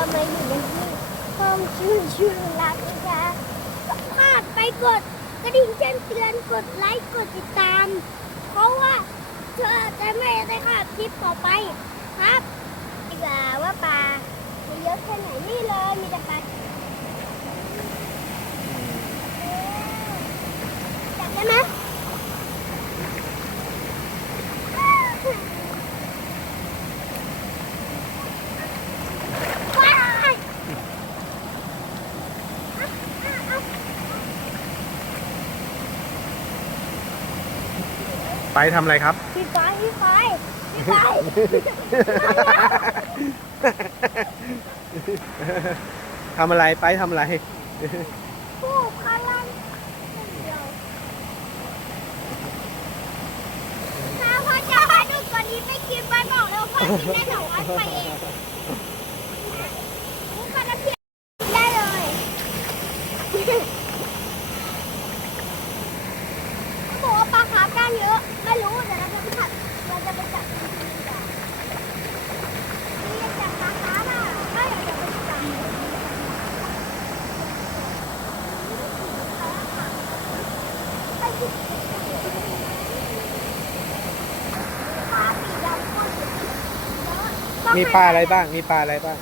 ามาอยู่ในที่ห้องชื่นชื่นรักนะคะพลาดไปกดกระดิ่งแจ้งเตือนกดไลค์กดติดตาม เพราะว่าเธอจะไม่ได้ค่ะคลิปต่อไปครับดีกว่าว่าปลาเยอะแค่ไหนนี่เลยมีแต่ปลาจับได้ไหม ว้ายอะอะอะ ไปทำอะไรครับ พี่ไฟพี่ไฟพี่ไฟทำอะไรไปทำอะไรผู้พลังเดียวถ้าพ่อจะมาดูก่อนนี้ไม่คิดไปบอกแล้วพ่อกินได้แต่วันไปเองผู้พลังเพียงได้เลยเขาบอกว่าปลาคาร์ฟก้างเยอะ ไม่รู้แต่เราจะไปจับเราจะไปจับจริงๆดีกว่านี่จะจับปลาคาร์ฟอะก็อยากจะไปจับ มีปลาอะไรบ้าง มีปลาอะไรบ้าง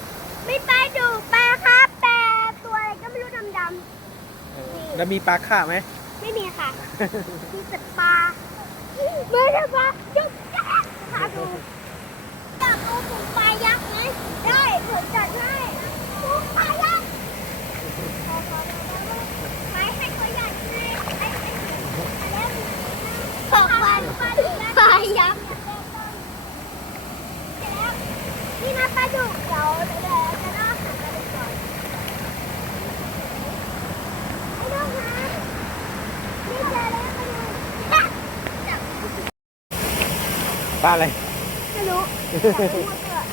มีปลาดุกปลาครับปลาตัวอะไรก็ไม่รู้ดำเออแล้วมีปลาข่าไหมๆไม่มีค่ะ มีแต่ปลาไม่ได้ปลาดุกปลาดูอยากเอาถุงปลายักษ์ไหมได้ผมจัดให้ถุงปลายักษ์ไม่ให้ตัวใหญ่ไงไอ้ไอ้แล้วขอปลาปลายักษ์แล้วนี่นะปลาดุกเดี๋ยวเดี๋ยวจะล่อหาปลาดุกก่อนไม่ต้องหานี่เจอแล้วปลาดุกจับ ปลาอะไร ไม่รู้จับไปหมดเลย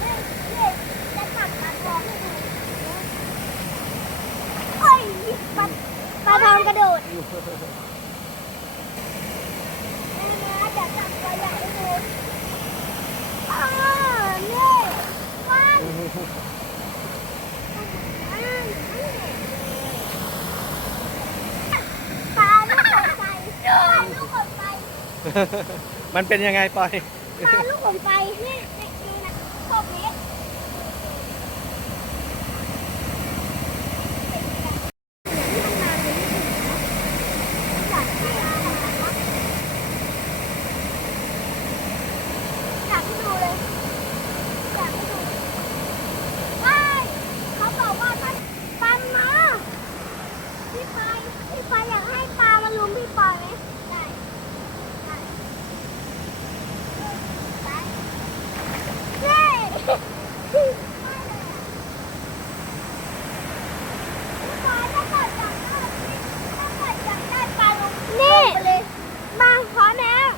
เฮ้ยเฮ้ยจะจับปลาทองให้ดูเฮ้ยปลาปลาทองกระโดดนี่นะจะจับตัวใหญ่ให้ดูอ๋อนี่มัน ปลาลูกขนไฟปลาลูกขนไฟ มันเป็นยังไงปอยปลาลูกผมไฟนี่นี่ดูนะหกนี้ยากให้ดูเลยอยากให้ดูว้ายเขาบอกว่าถ้าปลามาพี่ปายพี่ปายอยากให้ปลามาลุมพี่ปายไหมได้ได้ เย้นี่มาพร้อมแล้ว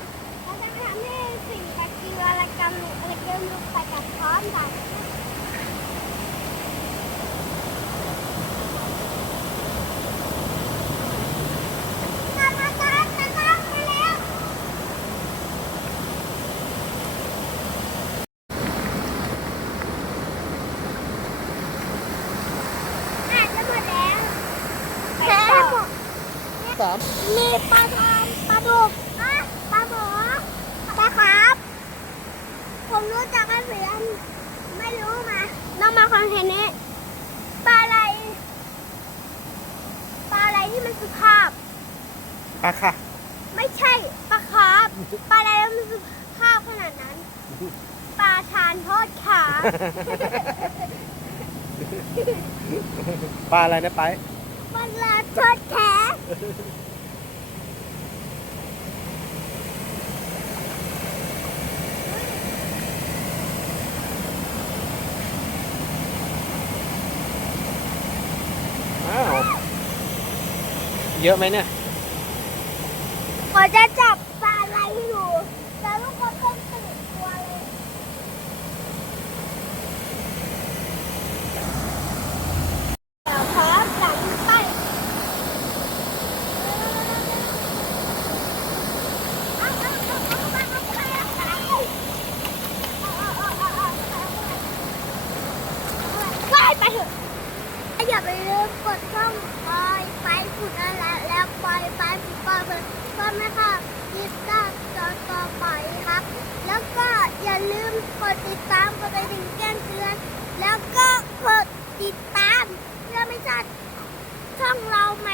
เราจะไปทำให้สิ่งปฏิวารกรรมอะไรเกี่ยวกับไปกับพร้อมกันมามามามามาแล้ว อาจจะหมดแล้วแค่หมด สามมีปลาทองปลาดุกอะปลาหมอปลาครับ ผมรู้จักกันเสียนไม่รู้มาน้องมาคอนเทนต์นี้ปลาอะไร ปลาอะไรที่มันสุภาพ ปลาค่ะ ไม่ใช่ปลาครับ ปลาอะไรที่มันสุภาพขนาดนั้น ปลาชานทอดขา ปลาอะไรนะไป ปลาลาทอดแข เยอะไหมเนี่ย ขอจะจับ ติดตามเพื่อไม่จัดช่องเราใหม